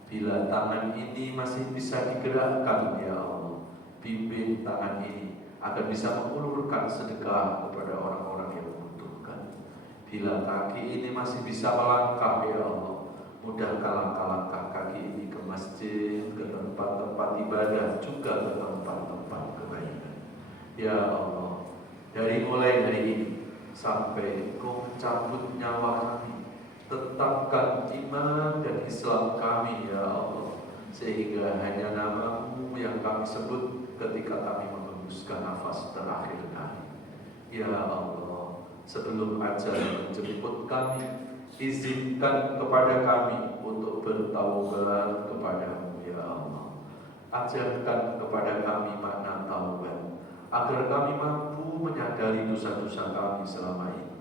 Bila tangan ini masih bisa digerakkan ya Allah, bimbing tangan ini agar bisa mengulurkan sedekah kepada orang-orang yang membutuhkan. Bila kaki ini masih bisa melangkah ya Allah, mudahkanlah langkah kaki ini ke masjid, ke tempat-tempat ibadah, juga ke tempat-tempat kebaikan. Ya Allah, dari mulai hari ini sampai Engkau mencabut nyawa kami, tetapkan iman dan Islam kami ya Allah, sehingga hanya nama-Mu yang kami sebut ketika kami menghembuskan nafas terakhir kami. Ya Allah, sebelum ajal menjemput kami, izinkan kepada kami untuk bertaubat kepada-Mu ya Allah. Ajarkan kepada kami makna taubat, agar kami mampu menyadari dosa-dosa kami selama ini.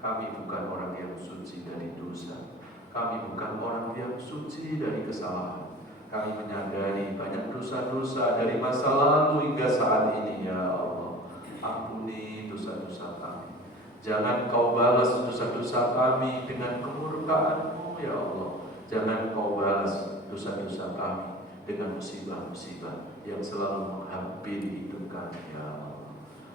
Kami bukan orang yang suci dari dosa, kami bukan orang yang suci dari kesalahan. Kami menyadari banyak dosa-dosa dari masa lalu hingga saat ini ya Allah. Ampuni dosa-dosa kami. Jangan Kau balas dosa-dosa kami dengan kemurkaan-Mu ya Allah. Jangan Kau balas dosa-dosa kami dengan musibah-musibah yang selalu menghampiri hidup kami ya Allah.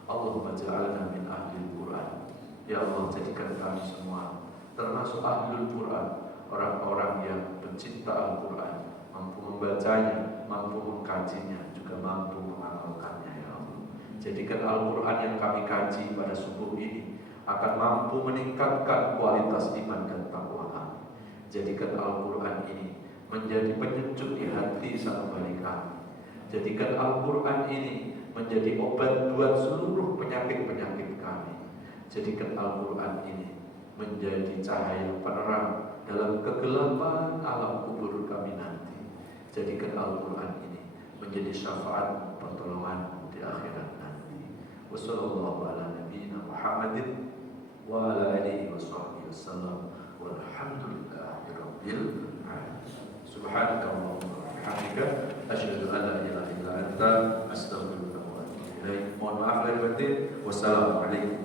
Allahumma ja'alna min ahlil Quran. Ya Allah, jadikan kami semua termasuk ahlul Quran, orang-orang yang pencinta Al-Quran, mampu membacanya, mampu mengkajinya, juga mampu mengamalkannya ya Allah. Jadikan Al-Quran yang kami kaji pada subuh ini akan mampu meningkatkan kualitas iman dan takwa kami. Jadikan Al-Quran ini menjadi penyejuk di hati sanubari kami. Jadikan Al-Quran ini menjadi obat buat seluruh penyakit-penyakit kami. Jadikan Al-Quran ini menjadi cahaya penerang dalam kegelapan alam kubur kami nanti. Jadikan Al-Quran ini menjadi syafaat pertolongan di akhirat nanti. Wassallallahu ala nabiyyina Muhammadin wa ala alihi wa sahbihi wasallam. Walhamdulillahi rabbil alamin. Subhanakallahumma wa bihamdika asyhadu an la ilaha illa anta astaghfiruka wa atubu ilaik. Mohon maaf lahir batin. Wassalamualaikum